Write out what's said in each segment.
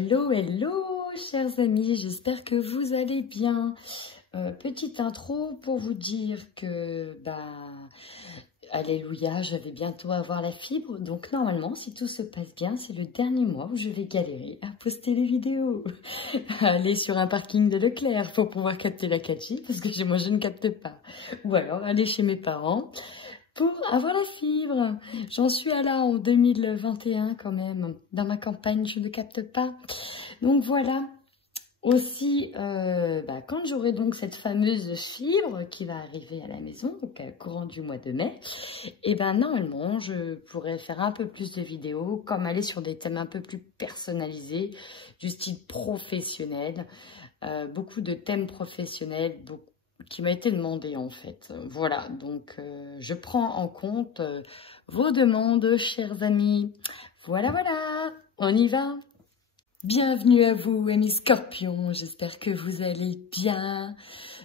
Hello, hello, chers amis, j'espère que vous allez bien. Petite intro pour vous dire que, alléluia, je vais bientôt avoir la fibre. Donc normalement, si tout se passe bien, c'est le dernier mois où je vais galérer à poster les vidéos. Aller sur un parking de Leclerc pour pouvoir capter la 4G, parce que moi je ne capte pas. Ou alors aller chez mes parents pour avoir la fibre. J'en suis à là en 2021 quand même. Dans ma campagne, je ne capte pas. Donc voilà. Aussi, quand j'aurai donc cette fameuse fibre qui va arriver à la maison, donc courant du mois de mai, et normalement, je pourrais faire un peu plus de vidéos, comme aller sur des thèmes un peu plus personnalisés, du style professionnel, beaucoup de thèmes professionnels, qui m'a été demandé en fait. Voilà, donc je prends en compte vos demandes, chers amis. Voilà, on y va. Bienvenue à vous, amis scorpions. J'espère que vous allez bien.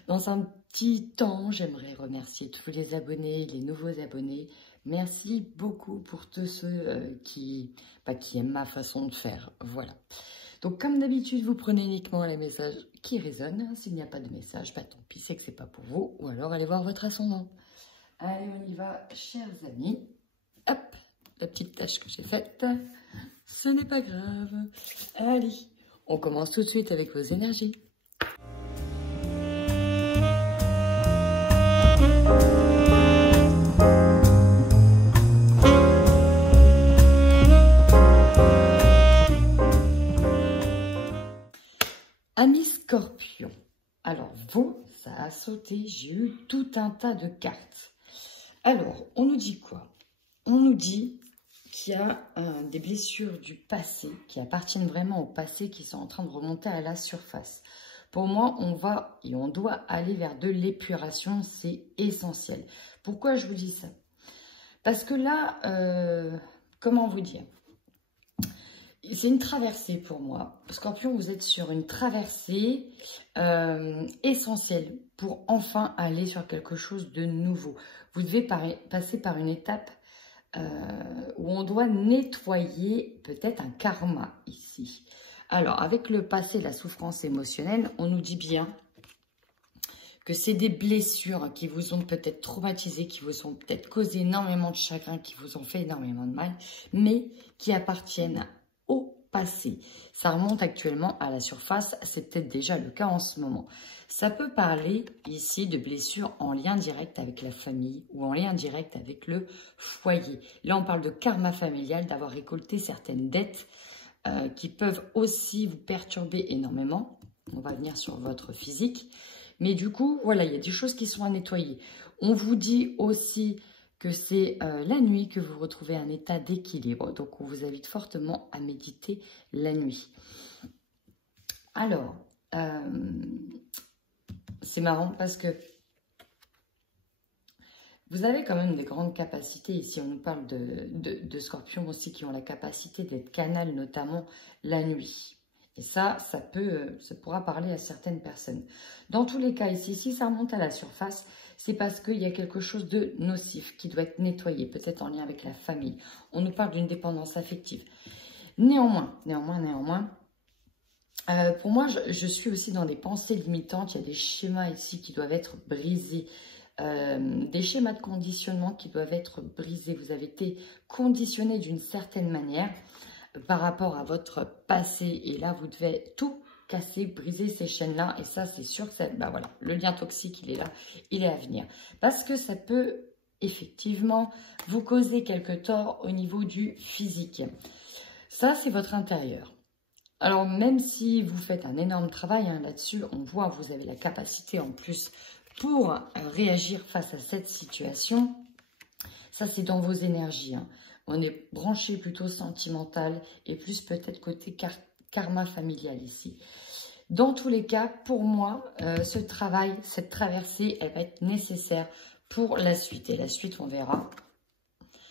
Dans un petit temps, j'aimerais remercier tous les abonnés, les nouveaux abonnés. Merci beaucoup pour tous ceux qui aiment ma façon de faire. Voilà. Donc, comme d'habitude, vous prenez uniquement les messages qui résonnent. S'il n'y a pas de message, tant pis, c'est que c'est pas pour vous. Ou alors, allez voir votre ascendant. Allez, on y va, chers amis. Hop, la petite tâche que j'ai faite. Ce n'est pas grave. Allez, on commence tout de suite avec vos énergies. Amis Scorpion, alors vous, ça a sauté, j'ai eu tout un tas de cartes. Alors, on nous dit quoi? On nous dit qu'il y a des blessures du passé, qui appartiennent vraiment au passé, qui sont en train de remonter à la surface. Pour moi, on doit aller vers de l'épuration, c'est essentiel. Pourquoi je vous dis ça? Parce que là, comment vous dire? C'est une traversée pour moi. Scorpion, vous êtes sur une traversée essentielle pour enfin aller sur quelque chose de nouveau. Vous devez passer par une étape où on doit nettoyer peut-être un karma ici. Alors, avec le passé, la souffrance émotionnelle, on nous dit bien que c'est des blessures qui vous ont peut-être traumatisé, qui vous ont peut-être causé énormément de chagrin, qui vous ont fait énormément de mal, mais qui appartiennent au passé. Ça remonte actuellement à la surface, c'est peut-être déjà le cas en ce moment. Ça peut parler ici de blessures en lien direct avec la famille ou en lien direct avec le foyer. Là, on parle de karma familial, d'avoir récolté certaines dettes qui peuvent aussi vous perturber énormément. On va venir sur votre physique. Mais du coup, voilà, il y a des choses qui sont à nettoyer. On vous dit aussi que c'est la nuit que vous retrouvez un état d'équilibre. Donc, on vous invite fortement à méditer la nuit. Alors, c'est marrant parce que vous avez quand même des grandes capacités. Ici, on nous parle de scorpions aussi qui ont la capacité d'être canal, notamment la nuit. Et ça pourra parler à certaines personnes. Dans tous les cas, ici, si ça remonte à la surface, c'est parce qu'il y a quelque chose de nocif qui doit être nettoyé, peut-être en lien avec la famille. On nous parle d'une dépendance affective. Néanmoins, pour moi, je suis aussi dans des pensées limitantes. Il y a des schémas ici qui doivent être brisés. Des schémas de conditionnement qui doivent être brisés. Vous avez été conditionné d'une certaine manière par rapport à votre passé. Et là, vous devez tout casser, briser ces chaînes-là. Et ça, c'est sûr que voilà, le lien toxique, il est là, il est à venir. Parce que ça peut effectivement vous causer quelques torts au niveau du physique. Ça, c'est votre intérieur. Alors, même si vous faites un énorme travail là-dessus, on voit que vous avez la capacité en plus pour réagir face à cette situation. Ça, c'est dans vos énergies. On est branché plutôt sentimental et plus peut-être côté karma familial ici. Dans tous les cas, pour moi, ce travail, cette traversée, elle va être nécessaire pour la suite. Et la suite, on verra.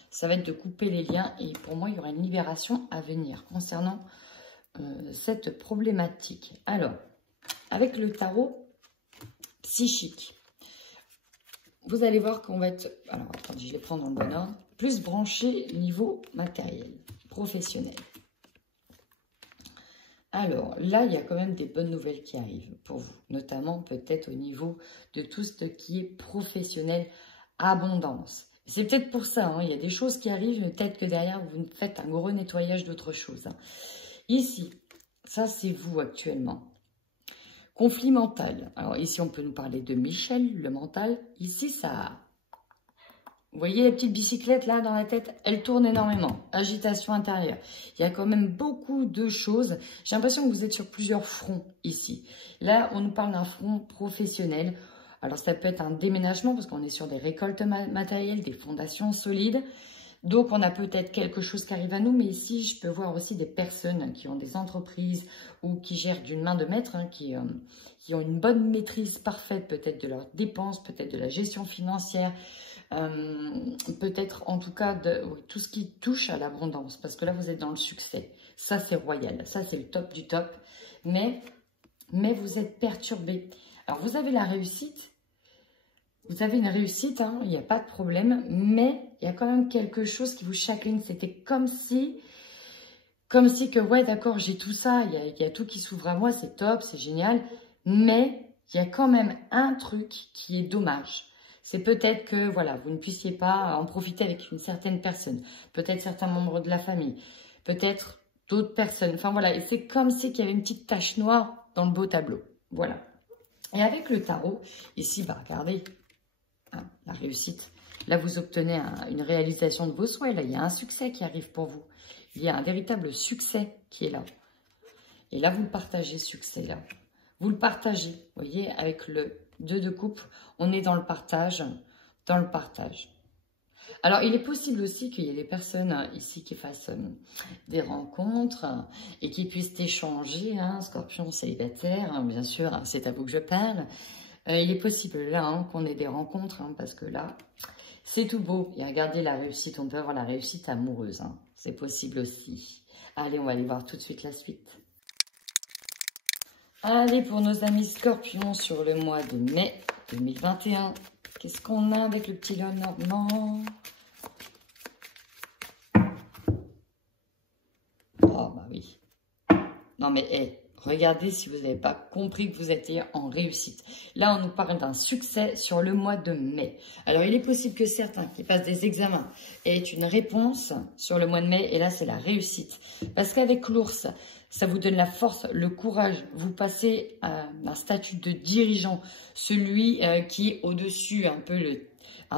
Ça va être de couper les liens et pour moi, il y aura une libération à venir concernant cette problématique. Alors, avec le tarot psychique, vous allez voir qu'on va être... Alors, attendez, je les prends dans le bon ordre. Plus branché niveau matériel, professionnel. Alors là, il y a quand même des bonnes nouvelles qui arrivent pour vous, notamment peut-être au niveau de tout ce qui est professionnel, abondance. C'est peut-être pour ça, hein, il y a des choses qui arrivent, mais peut-être que derrière, vous faites un gros nettoyage d'autres choses. Hein. Ici, ça c'est vous actuellement. Conflit mental. Alors ici, on peut nous parler de Michel, le mental. Ici, ça... Vous voyez la petite bicyclette là dans la tête, elle tourne énormément. Agitation intérieure. Il y a quand même beaucoup de choses. J'ai l'impression que vous êtes sur plusieurs fronts ici. Là, on nous parle d'un front professionnel. Alors ça peut être un déménagement parce qu'on est sur des récoltes matérielles, des fondations solides. Donc on a peut-être quelque chose qui arrive à nous. Mais ici, je peux voir aussi des personnes qui ont des entreprises ou qui gèrent d'une main de maître, hein, qui ont une bonne maîtrise parfaite peut-être de leurs dépenses, peut-être de la gestion financière. Peut-être en tout cas tout ce qui touche à l'abondance, parce que là vous êtes dans le succès, ça c'est royal, ça c'est le top du top, mais vous êtes perturbé. Alors vous avez la réussite, vous avez une réussite, hein, il n'y a pas de problème, mais il y a quand même quelque chose qui vous chagrine. C'était comme si que ouais d'accord, j'ai tout ça, il y a tout qui s'ouvre à moi, c'est top, c'est génial, mais il y a quand même un truc qui est dommage. C'est peut-être que voilà, vous ne puissiez pas en profiter avec une certaine personne, peut-être certains membres de la famille, peut-être d'autres personnes. Enfin voilà, et c'est comme si qu'il y avait une petite tache noire dans le beau tableau. Voilà. Et avec le tarot, ici, bah regardez, hein, la réussite. Là, vous obtenez une réalisation de vos souhaits. Là, il y a un succès qui arrive pour vous. Il y a un véritable succès qui est là. Et là, vous le partagez, ce succès-là. Vous le partagez, vous voyez, avec le 2 de coupe, on est dans le partage, Alors, il est possible aussi qu'il y ait des personnes ici qui fassent des rencontres et qui puissent échanger, hein, Scorpion célibataire, hein, bien sûr, hein, c'est à vous que je parle. Il est possible là hein, qu'on ait des rencontres, hein, parce que là, c'est tout beau. Et regardez la réussite, on peut avoir la réussite amoureuse, hein. C'est possible aussi. Allez, on va aller voir tout de suite la suite. Allez, pour nos amis Scorpions sur le mois de mai 2021, qu'est-ce qu'on a avec le petit lion normand? Oh, bah oui. Non, mais hey, regardez si vous n'avez pas compris que vous étiez en réussite. Là, on nous parle d'un succès sur le mois de mai. Alors, il est possible que certains qui passent des examens aient une réponse sur le mois de mai. Et là, c'est la réussite. Parce qu'avec l'ours, ça vous donne la force, le courage. Vous passez à un statut de dirigeant, celui qui est au-dessus, un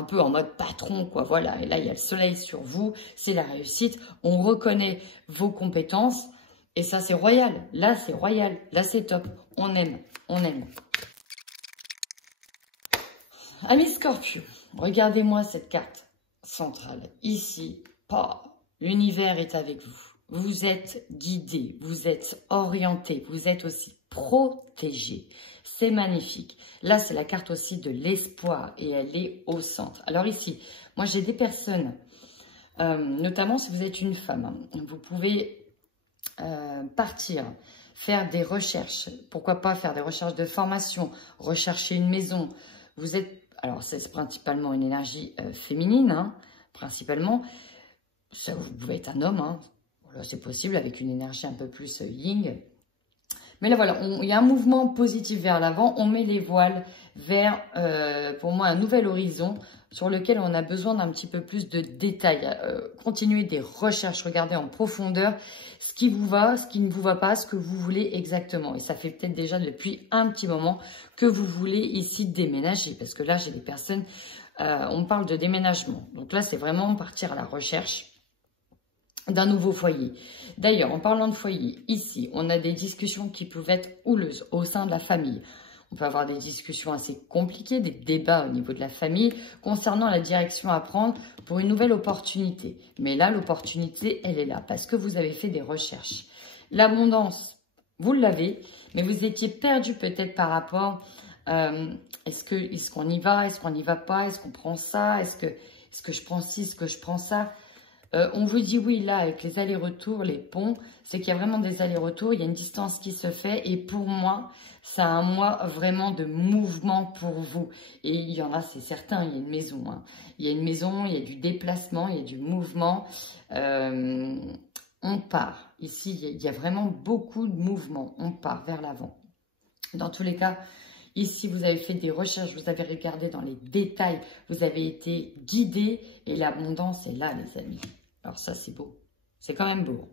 peu en mode patron, quoi. Voilà, et là, il y a le soleil sur vous, c'est la réussite. On reconnaît vos compétences et ça, c'est royal. Là, c'est royal. Là, c'est top. On aime, on aime. Amis Scorpion, regardez-moi cette carte centrale. Ici, l'univers est avec vous. Vous êtes guidé, vous êtes orienté, vous êtes aussi protégé. C'est magnifique. Là, c'est la carte aussi de l'espoir et elle est au centre. Alors ici, moi, j'ai des personnes, notamment si vous êtes une femme, hein, vous pouvez partir, faire des recherches. Pourquoi pas faire des recherches de formation, rechercher une maison. Vous êtes, alors c'est principalement une énergie féminine, hein, principalement. Ça, vous pouvez être un homme, hein. C'est possible avec une énergie un peu plus yin. Mais là, voilà, il y a un mouvement positif vers l'avant. On met les voiles vers, pour moi, un nouvel horizon sur lequel on a besoin d'un petit peu plus de détails. Continuez des recherches, regardez en profondeur ce qui vous va, ce qui ne vous va pas, ce que vous voulez exactement. Et ça fait peut-être déjà depuis un petit moment que vous voulez ici déménager. Parce que là, j'ai des personnes, on parle de déménagement. Donc là, c'est vraiment partir à la recherche d'un nouveau foyer. D'ailleurs, en parlant de foyer, ici, on a des discussions qui peuvent être houleuses au sein de la famille. On peut avoir des discussions assez compliquées, des débats au niveau de la famille concernant la direction à prendre pour une nouvelle opportunité. Mais là, l'opportunité, elle est là parce que vous avez fait des recherches. L'abondance, vous l'avez, mais vous étiez perdu peut-être par rapport est-ce qu'on y va, est-ce qu'on n'y va pas, est-ce qu'on prend ça, est-ce que je prends ci, est-ce que je prends ça. On vous dit oui, là, avec les allers-retours, les ponts, c'est qu'il y a vraiment des allers-retours, il y a une distance qui se fait. Et pour moi, c'est un mois vraiment de mouvement pour vous. Et il y en a, c'est certain, il y a une maison. Hein. Il y a une maison, il y a du déplacement, il y a du mouvement. On on part. Ici, il y a vraiment beaucoup de mouvements. On part vers l'avant. Dans tous les cas, ici, vous avez fait des recherches, vous avez regardé dans les détails, vous avez été guidé et l'abondance est là, les amis. Alors ça, c'est beau. C'est quand même beau.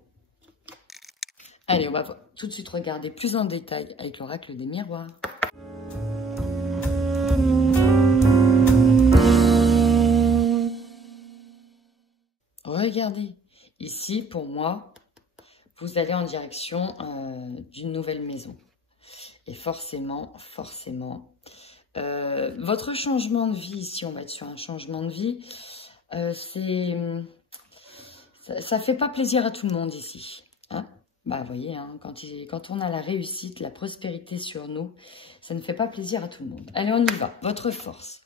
Allez, on va tout de suite regarder plus en détail avec l'oracle des miroirs. Regardez, ici, pour moi, vous allez en direction d'une nouvelle maison. Et forcément, votre changement de vie, ici, on va être sur un changement de vie, ça fait pas plaisir à tout le monde ici. Hein? Bah, vous voyez, hein, quand on a la réussite, la prospérité sur nous, ça ne fait pas plaisir à tout le monde. Allez, on y va. Votre force.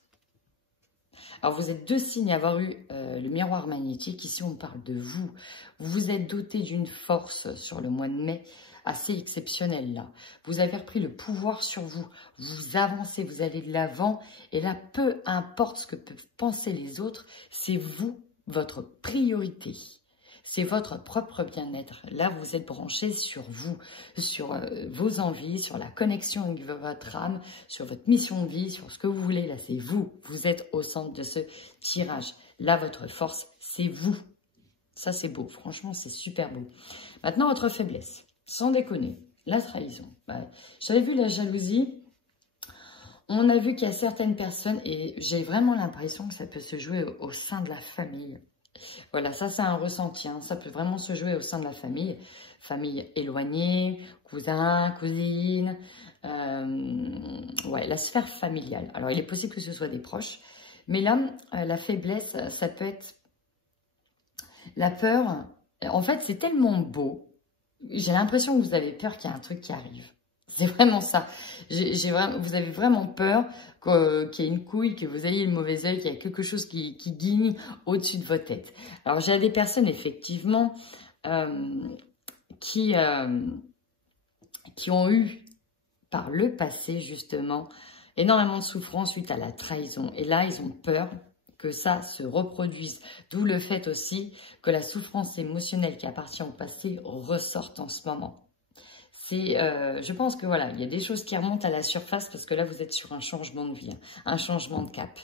Alors, vous êtes deux signes à avoir eu le miroir magnétique. Ici, on parle de vous. Vous vous êtes doté d'une force sur le mois de mai assez exceptionnelle, là. Vous avez repris le pouvoir sur vous. Vous avancez, vous allez de l'avant. Et là, peu importe ce que peuvent penser les autres, c'est vous, votre priorité. C'est votre propre bien-être. Là, vous êtes branché sur vous, sur vos envies, sur la connexion avec votre âme, sur votre mission de vie, sur ce que vous voulez. Là, c'est vous. Vous êtes au centre de ce tirage. Là, votre force, c'est vous. Ça, c'est beau. Franchement, c'est super beau. Maintenant, votre faiblesse. Sans déconner, la trahison. J'avais vu la jalousie. On a vu qu'il y a certaines personnes, et j'ai vraiment l'impression que ça peut se jouer au sein de la famille. Voilà, ça c'est un ressenti, hein. Ça peut vraiment se jouer au sein de la famille. Famille éloignée, cousins, cousines, ouais, la sphère familiale. Alors il est possible que ce soit des proches, mais là, la faiblesse, ça peut être la peur. En fait, c'est tellement beau. J'ai l'impression que vous avez peur qu'il y a un truc qui arrive. C'est vraiment ça. Vous avez vraiment peur qu'il y ait une couille, que vous ayez le mauvais œil, qu'il y a quelque chose qui guigne au-dessus de votre tête. Alors, j'ai des personnes, effectivement, qui ont eu, par le passé, justement, énormément de souffrance suite à la trahison. Et là, ils ont peur que ça se reproduise. D'où le fait aussi que la souffrance émotionnelle qui appartient au passé ressorte en ce moment. Je pense que voilà, il y a des choses qui remontent à la surface parce que là, vous êtes sur un changement de vie, hein, un changement de cap.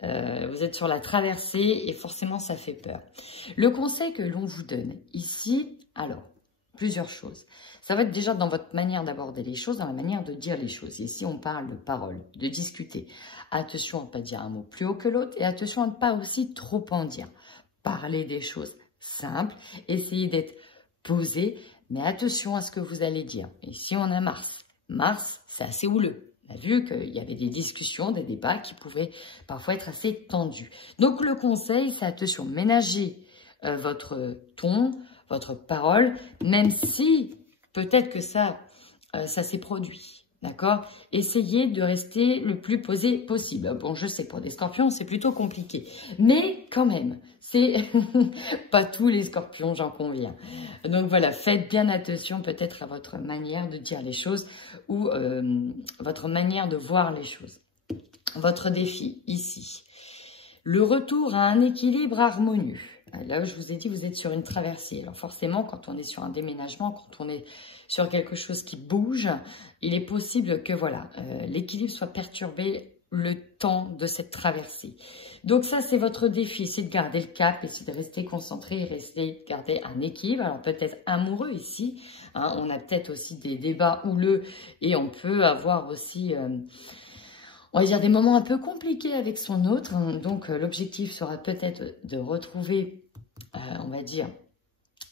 Vous êtes sur la traversée et forcément, ça fait peur. Le conseil que l'on vous donne ici, alors, plusieurs choses. Ça va être déjà dans votre manière d'aborder les choses, dans la manière de dire les choses. Ici, on parle de parole, de discuter. Attention à ne pas dire un mot plus haut que l'autre et attention à ne pas aussi trop en dire. Parlez des choses simples, essayez d'être posé. Mais attention à ce que vous allez dire. Ici, on a Mars. Mars, c'est assez houleux. On a vu qu'il y avait des discussions, des débats qui pouvaient parfois être assez tendus. Donc, le conseil, c'est attention, ménagez votre ton, votre parole, même si peut-être que ça s'est produit. D'accord? Essayez de rester le plus posé possible. Bon, je sais, pour des scorpions, c'est plutôt compliqué. Mais quand même, c'est pas tous les scorpions, j'en conviens. Donc voilà, faites bien attention peut-être à votre manière de dire les choses ou votre manière de voir les choses. Votre défi, ici. Le retour à un équilibre harmonieux. Là, je vous ai dit, vous êtes sur une traversée. Alors forcément, quand on est sur un déménagement, quand on est sur quelque chose qui bouge, il est possible que voilà, l'équilibre soit perturbé le temps de cette traversée. Donc ça, c'est votre défi, c'est de garder le cap, et c'est de rester concentré, et rester garder un équilibre. Alors peut-être amoureux ici, hein, on a peut-être aussi des débats houleux et on peut avoir aussi... on va dire des moments un peu compliqués avec son autre. Donc, l'objectif sera peut-être de retrouver, on va dire,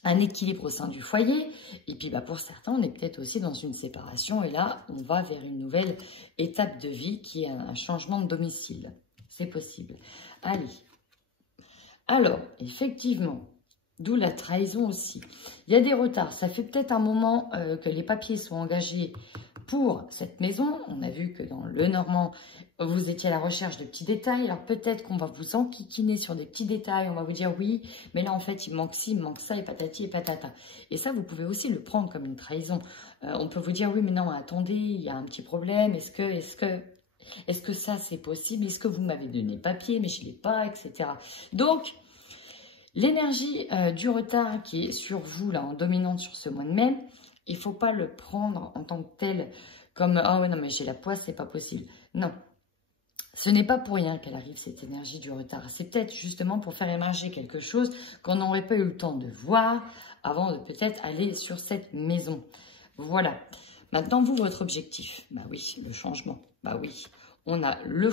un équilibre au sein du foyer. Et puis, pour certains, on est peut-être aussi dans une séparation. Et là, on va vers une nouvelle étape de vie qui est un changement de domicile. C'est possible. Allez. Alors, effectivement, d'où la trahison aussi. Il y a des retards. Ça fait peut-être un moment que les papiers sont engagés pour cette maison. On a vu que dans le Normand, vous étiez à la recherche de petits détails. Alors peut-être qu'on va vous enquiquiner sur des petits détails. On va vous dire oui, mais là en fait il manque ci, il manque ça et patati et patata. Et ça, vous pouvez aussi le prendre comme une trahison. On peut vous dire oui, mais non, attendez, il y a un petit problème. Est-ce que ça c'est possible? Est-ce que vous m'avez donné le papier, mais je ne l'ai pas, etc. Donc, L'énergie du retard qui est sur vous, là, en dominante sur ce mois de mai, il ne faut pas le prendre en tant que tel, comme « Ah ouais, non, mais j'ai la poisse, c'est pas possible ». Non, ce n'est pas pour rien qu'elle arrive, cette énergie du retard. C'est peut-être justement pour faire émerger quelque chose qu'on n'aurait pas eu le temps de voir avant de peut-être aller sur cette maison. Voilà. Maintenant, vous, votre objectif, bah oui, le changement, bah oui. On a le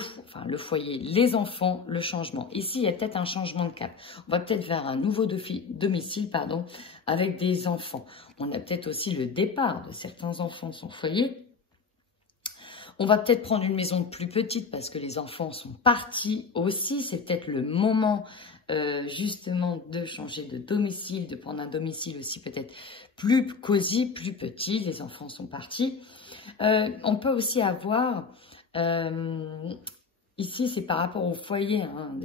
foyer, les enfants, le changement. Ici, il y a peut-être un changement de cap. On va peut-être vers un nouveau domicile, pardon, avec des enfants. On a peut-être aussi le départ de certains enfants de son foyer. On va peut-être prendre une maison plus petite parce que les enfants sont partis aussi. C'est peut-être le moment justement de changer de domicile, de prendre un domicile aussi peut-être plus cosy, plus petit. Les enfants sont partis. On peut aussi avoir... ici, c'est par rapport au foyer, hein,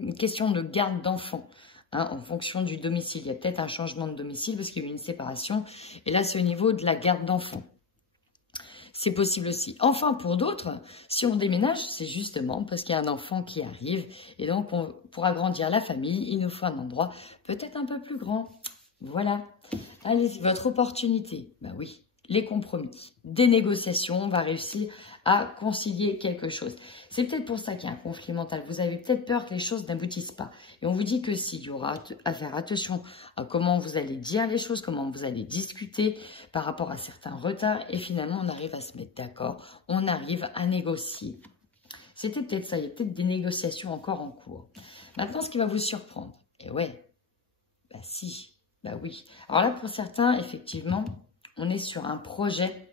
une question de garde d'enfants, hein, en fonction du domicile. Il y a peut-être un changement de domicile parce qu'il y a eu une séparation. Et là, c'est au niveau de la garde d'enfants. C'est possible aussi. Enfin, pour d'autres, si on déménage, c'est justement parce qu'il y a un enfant qui arrive. Et donc, pour agrandir la famille, il nous faut un endroit peut-être un peu plus grand. Voilà. Allez-y, votre opportunité. Ben oui, les compromis, des négociations, on va réussir à concilier quelque chose. C'est peut-être pour ça qu'il y a un conflit mental. Vous avez peut-être peur que les choses n'aboutissent pas. Et on vous dit que s'il y aura à faire attention à comment vous allez dire les choses, comment vous allez discuter par rapport à certains retards. Et finalement, on arrive à se mettre d'accord. On arrive à négocier. C'était peut-être ça. Il y a peut-être des négociations encore en cours. Maintenant, ce qui va vous surprendre. Et ouais, bah si, bah oui. Alors là, pour certains, effectivement, on est sur un projet,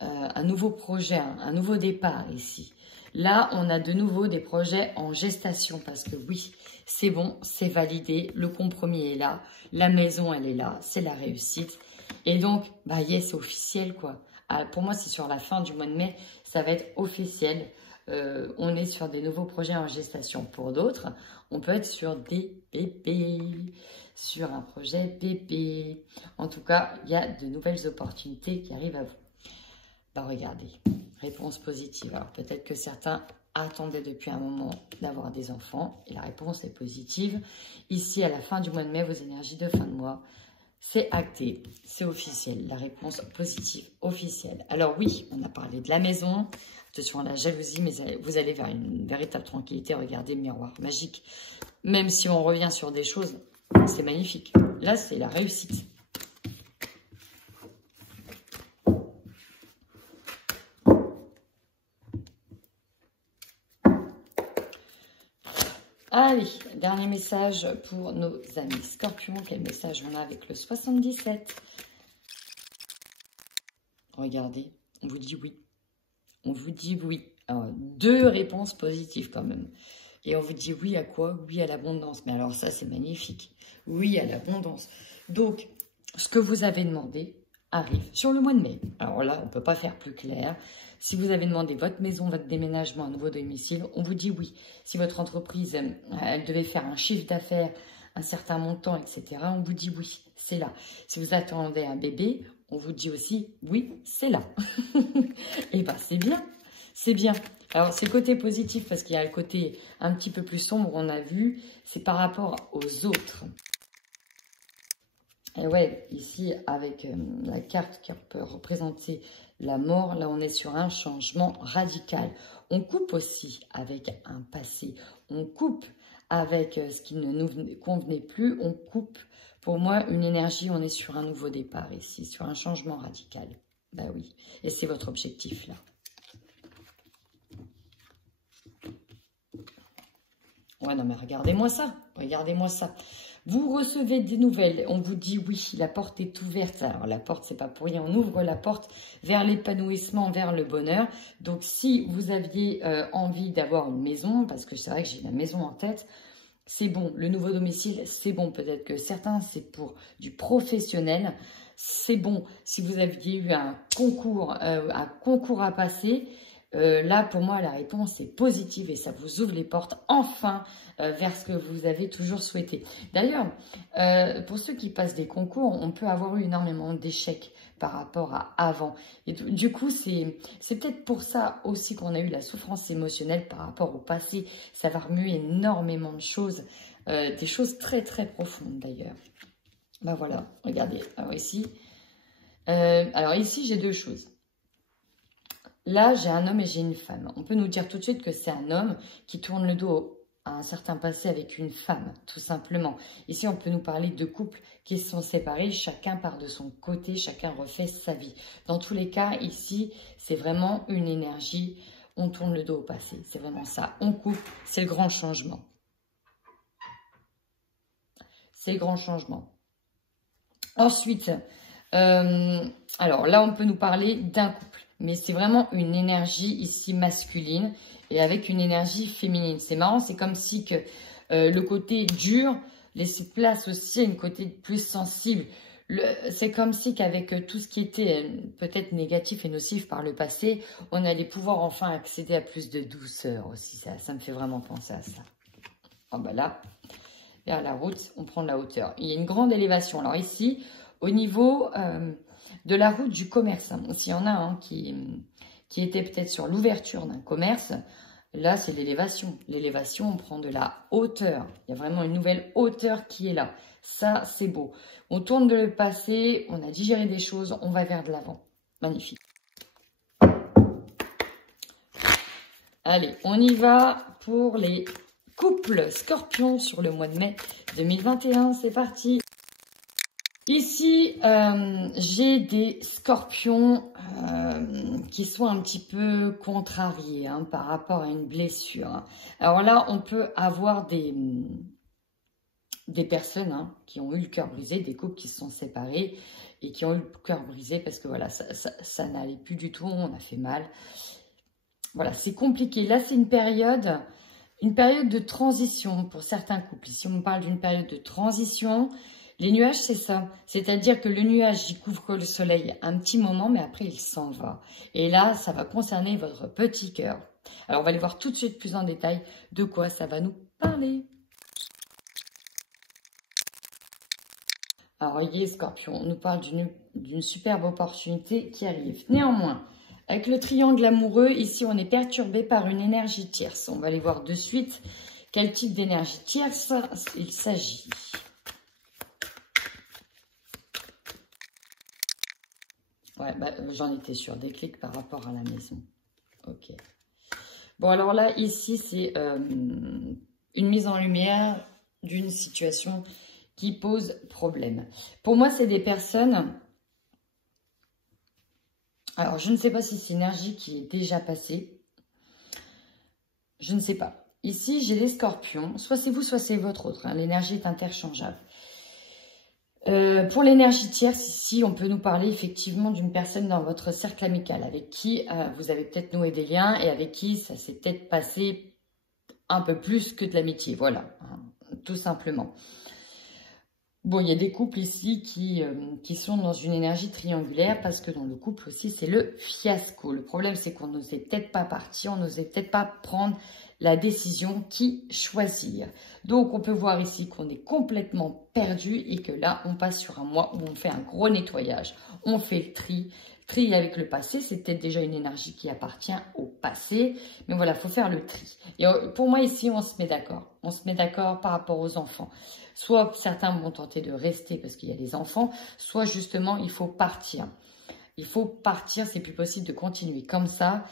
un nouveau projet, un nouveau départ ici. Là, on a de nouveau des projets en gestation parce que oui, c'est bon, c'est validé, le compromis est là, la maison, elle est là, c'est la réussite. Et donc, bah yes, c'est officiel quoi. Pour moi, c'est sur la fin du mois de mai, ça va être officiel. On est sur des nouveaux projets en gestation. Pour d'autres, on peut être sur des bébés, sur un projet bébé. En tout cas, il y a de nouvelles opportunités qui arrivent à vous. Bah regardez, réponse positive. Alors peut-être que certains attendaient depuis un moment d'avoir des enfants et la réponse est positive. Ici, à la fin du mois de mai, vos énergies de fin de mois, c'est acté, c'est officiel. La réponse positive, officielle. Alors oui, on a parlé de la maison. Attention à la jalousie, mais vous allez vers une véritable tranquillité. Regardez, miroir magique. Même si on revient sur des choses, c'est magnifique. Là, c'est la réussite. Allez, dernier message pour nos amis Scorpions. Quel message on a avec le 77? Regardez, on vous dit oui. On vous dit oui. Alors, 2 réponses positives quand même. Et on vous dit oui à quoi? Oui à l'abondance. Mais alors ça, c'est magnifique. Oui à l'abondance. Donc, ce que vous avez demandé arrive sur le mois de mai. Alors là, on ne peut pas faire plus clair. Si vous avez demandé votre maison, votre déménagement, un nouveau domicile, on vous dit oui. Si votre entreprise, elle devait faire un chiffre d'affaires, un certain montant, etc., on vous dit oui, c'est là. Si vous attendez un bébé, on vous dit aussi oui, c'est là. Et bien, c'est bien. C'est bien. Alors, c'est le côté positif parce qu'il y a le côté un petit peu plus sombre, on a vu, c'est par rapport aux autres. Et ouais, ici, avec la carte qui peut représenter la mort, là, on est sur un changement radical. On coupe aussi avec un passé. On coupe avec ce qui ne nous convenait plus. On coupe, pour moi, une énergie. On est sur un nouveau départ ici, sur un changement radical. Ben oui, et c'est votre objectif, là. Ouais, non, mais regardez-moi ça. Regardez-moi ça. Vous recevez des nouvelles, on vous dit oui, la porte est ouverte. Alors la porte, c'est pas pour rien, on ouvre la porte vers l'épanouissement, vers le bonheur. Donc si vous aviez envie d'avoir une maison, parce que c'est vrai que j'ai la maison en tête, c'est bon. Le nouveau domicile, c'est bon. Peut-être que certains, c'est pour du professionnel. C'est bon. Si vous aviez eu un concours à passer, là, pour moi, la réponse est positive et ça vous ouvre les portes enfin vers ce que vous avez toujours souhaité. D'ailleurs, pour ceux qui passent des concours, on peut avoir eu énormément d'échecs par rapport à avant. Et du coup, c'est peut-être pour ça aussi qu'on a eu la souffrance émotionnelle par rapport au passé. Ça va remuer énormément de choses Des choses très très profondes d'ailleurs. Ben voilà, regardez. Alors ici, j'ai deux choses. Là, j'ai un homme et j'ai une femme. On peut nous dire tout de suite que c'est un homme qui tourne le dos à un certain passé avec une femme, tout simplement. Ici, on peut nous parler de couples qui se sont séparés, chacun part de son côté, chacun refait sa vie. Dans tous les cas, ici, c'est vraiment une énergie, on tourne le dos au passé, c'est vraiment ça. On coupe, c'est le grand changement. C'est le grand changement. Ensuite, alors là, on peut nous parler d'un couple. Mais c'est vraiment une énergie ici masculine et avec une énergie féminine. C'est marrant, c'est comme si que le côté dur laissait place aussi à une côté plus sensible. C'est comme si qu'avec tout ce qui était peut-être négatif et nocif par le passé, on allait pouvoir enfin accéder à plus de douceur aussi. Ça me fait vraiment penser à ça. Oh ben là, vers la route, on prend de la hauteur. Il y a une grande élévation. Alors ici, au niveau de la route du commerce, s'il y en a un qui était peut-être sur l'ouverture d'un commerce, là c'est l'élévation. L'élévation, on prend de la hauteur. Il y a vraiment une nouvelle hauteur qui est là. Ça, c'est beau. On tourne de le passé, on a digéré des choses, on va vers de l'avant. Magnifique. Allez, on y va pour les couples scorpions sur le mois de mai 2021. C'est parti. Ici, j'ai des scorpions qui sont un petit peu contrariés par rapport à une blessure. Alors là, on peut avoir des personnes qui ont eu le cœur brisé, des couples qui se sont séparés et qui ont eu le cœur brisé parce que voilà, ça n'allait plus du tout, on a fait mal. Voilà, c'est compliqué. Là, c'est une période de transition pour certains couples. Ici, on me parle d'une période de transition. Les nuages, c'est ça. C'est-à-dire que le nuage, il couvre le soleil un petit moment, mais après, il s'en va. Et là, ça va concerner votre petit cœur. Alors, on va aller voir tout de suite plus en détail de quoi ça va nous parler. Alors, voyez, Scorpion, on nous parle d'une superbe opportunité qui arrive. Néanmoins, avec le triangle amoureux, ici, on est perturbé par une énergie tierce. On va aller voir de suite quel type d'énergie tierce il s'agit. Ouais, bah, j'en étais sûre, des clics par rapport à la maison. Ok. Bon, alors là, ici, c'est une mise en lumière d'une situation qui pose problème. Pour moi, c'est des personnes... Alors, je ne sais pas si c'est une énergie qui est déjà passée. Je ne sais pas. Ici, j'ai des scorpions. Soit c'est vous, soit c'est votre autre. L'énergie est interchangeable. Pour l'énergie tierce, ici, on peut nous parler effectivement d'une personne dans votre cercle amical avec qui vous avez peut-être noué des liens et avec qui ça s'est peut-être passé un peu plus que de l'amitié. Voilà, tout simplement. Bon, il y a des couples ici qui sont dans une énergie triangulaire parce que dans le couple aussi, c'est le fiasco. Le problème, c'est qu'on n'osait peut-être pas partir, on n'osait peut-être pas prendre la décision qui choisir. Donc, on peut voir ici qu'on est complètement perdu et que là, on passe sur un mois où on fait un gros nettoyage. On fait le tri. Tri avec le passé, c'est peut-être déjà une énergie qui appartient au passé. Mais voilà, il faut faire le tri. Et pour moi, ici, on se met d'accord. On se met d'accord par rapport aux enfants. Soit certains vont tenter de rester parce qu'il y a des enfants, soit justement, il faut partir. Il faut partir, c'est plus possible de continuer comme ça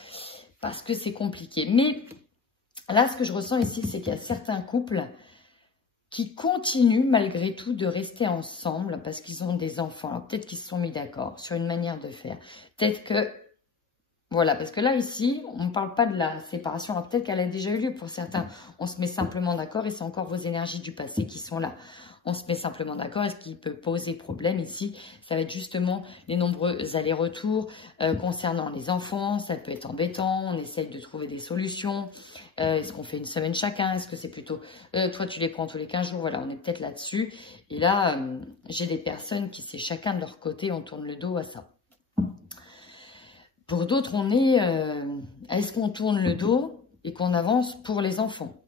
parce que c'est compliqué. Mais là, ce que je ressens ici, c'est qu'il y a certains couples qui continuent malgré tout de rester ensemble parce qu'ils ont des enfants. Alors peut-être qu'ils se sont mis d'accord sur une manière de faire. Peut-être que, voilà, parce que là, ici, on ne parle pas de la séparation. Alors peut-être qu'elle a déjà eu lieu pour certains. On se met simplement d'accord et c'est encore vos énergies du passé qui sont là. On se met simplement d'accord. Et ce qui peut poser problème ici, ça va être justement les nombreux allers-retours concernant les enfants. Ça peut être embêtant. On essaye de trouver des solutions. Est-ce qu'on fait une semaine chacun? Est-ce que c'est plutôt toi tu les prends tous les 15 jours? Voilà, on est peut-être là-dessus. Et là, j'ai des personnes qui, c'est chacun de leur côté, on tourne le dos à ça. Pour d'autres, on est... est-ce qu'on tourne le dos et qu'on avance pour les enfants?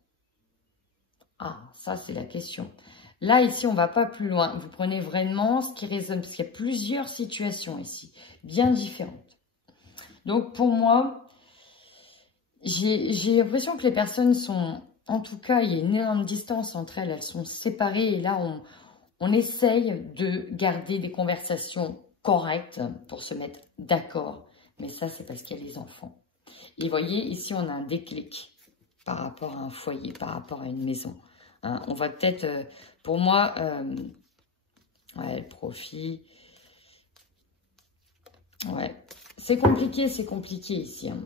Ah, ça c'est la question. Là, ici, on ne va pas plus loin. Vous prenez vraiment ce qui résonne, parce qu'il y a plusieurs situations ici, bien différentes. Donc, pour moi, j'ai l'impression que les personnes sont en tout cas, il y a une énorme distance entre elles. Elles sont séparées et là, on essaye de garder des conversations correctes pour se mettre d'accord. Mais ça, c'est parce qu'il y a les enfants. Et vous voyez, ici, on a un déclic par rapport à un foyer, par rapport à une maison. Hein, on va peut-être, pour moi, ouais, le profit. Ouais, c'est compliqué ici. Hein.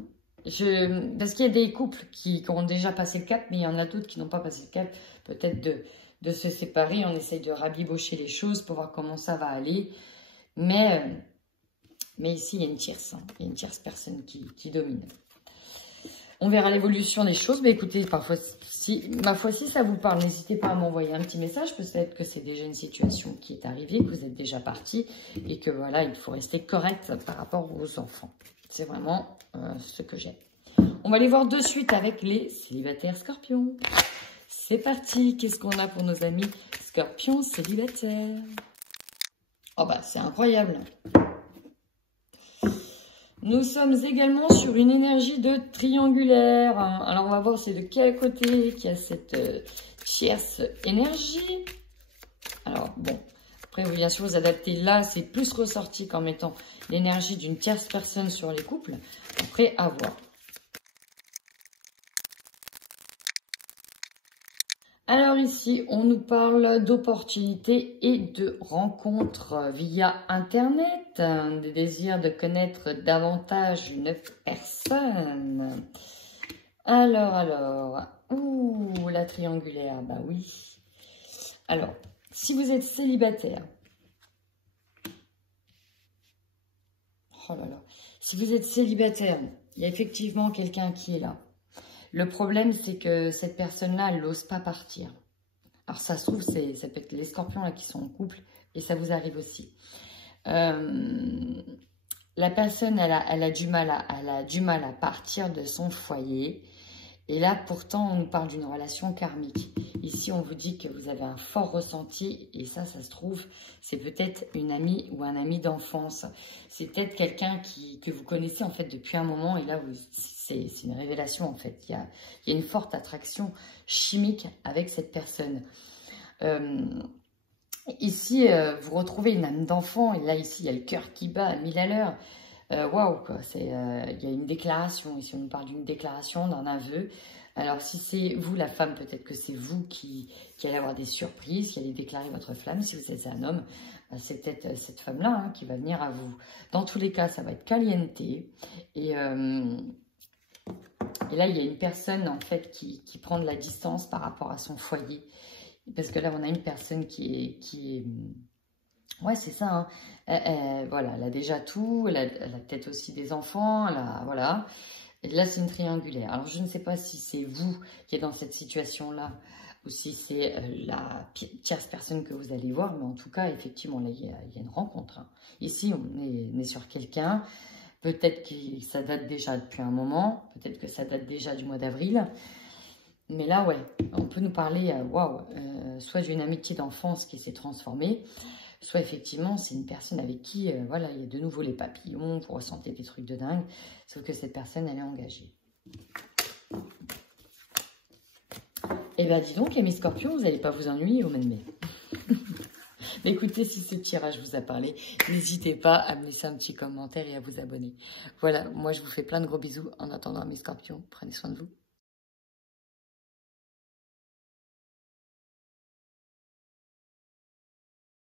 Parce qu'il y a des couples qui ont déjà passé le cap, mais il y en a d'autres qui n'ont pas passé le cap. Peut-être de se séparer, on essaye de rabibocher les choses pour voir comment ça va aller. Mais ici, il y a une tierce. Hein. Il y a une tierce personne qui domine. On verra l'évolution des choses. Mais écoutez, parfois, ma foi, si ça vous parle, n'hésitez pas à m'envoyer un petit message. Peut-être que c'est déjà une situation qui est arrivée, que vous êtes déjà parti et que voilà, il faut rester correct par rapport aux enfants. C'est vraiment ce que j'ai. On va aller voir de suite avec les célibataires scorpions. C'est parti. Qu'est-ce qu'on a pour nos amis scorpions célibataires? Oh bah, c'est incroyable. Nous sommes également sur une énergie de triangulaire. Alors, on va voir c'est de quel côté qu'il y a cette tierce énergie. Alors, bon, après, bien sûr, vous adaptez là, c'est plus ressorti comme étant l'énergie d'une tierce personne sur les couples. Après, à voir. Alors ici, on nous parle d'opportunités et de rencontres via Internet, des désirs de connaître davantage une personne. Alors, ouh, la triangulaire, bah oui. Alors, si vous êtes célibataire, oh là là, si vous êtes célibataire, il y a effectivement quelqu'un qui est là. Le problème, c'est que cette personne-là, elle n'ose pas partir. Alors, ça se trouve, ça peut être les scorpions là, qui sont en couple, et ça vous arrive aussi. La personne, elle a du mal à partir de son foyer. Et là, pourtant, on nous parle d'une relation karmique. Ici, on vous dit que vous avez un fort ressenti. Et ça se trouve, c'est peut-être une amie ou un ami d'enfance. C'est peut-être quelqu'un que vous connaissez, en fait, depuis un moment. Et là, c'est une révélation, en fait. Il y a une forte attraction chimique avec cette personne. Ici, vous retrouvez une âme d'enfant. Et là, ici, il y a le cœur qui bat à 1000 à l'heure. Waouh, quoi. Il y a une déclaration. Ici, on nous parle d'une déclaration, d'un aveu. Alors, si c'est vous, la femme, peut-être que c'est vous qui allez avoir des surprises, qui allez déclarer votre flamme. Si vous êtes un homme, c'est peut-être cette femme-là hein, qui va venir à vous. Dans tous les cas, ça va être caliente. Et là, il y a une personne, en fait, qui prend de la distance par rapport à son foyer. Parce que là, on a une personne qui est ouais, c'est ça. Hein. Voilà, elle a déjà tout. Elle a peut-être aussi des enfants. Voilà. Et là, c'est une triangulaire. Alors, je ne sais pas si c'est vous qui êtes dans cette situation-là ou si c'est la tierce personne que vous allez voir. Mais en tout cas, effectivement, là, il y a une rencontre. Hein. Ici, on est sur quelqu'un. Peut-être que ça date déjà depuis un moment. Peut-être que ça date déjà du mois d'avril. Mais là, ouais, on peut nous parler, waouh, soit d'une amitié d'enfance qui s'est transformée, soit effectivement, c'est une personne avec qui, voilà, il y a de nouveau les papillons, vous ressentez des trucs de dingue, sauf que cette personne, elle est engagée. Eh bien, dis donc, mes scorpions, vous n'allez pas vous ennuyer au mois de mai. Mais écoutez, si ce tirage vous a parlé, n'hésitez pas à me laisser un petit commentaire et à vous abonner. Voilà, moi, je vous fais plein de gros bisous en attendant mes scorpions. Prenez soin de vous.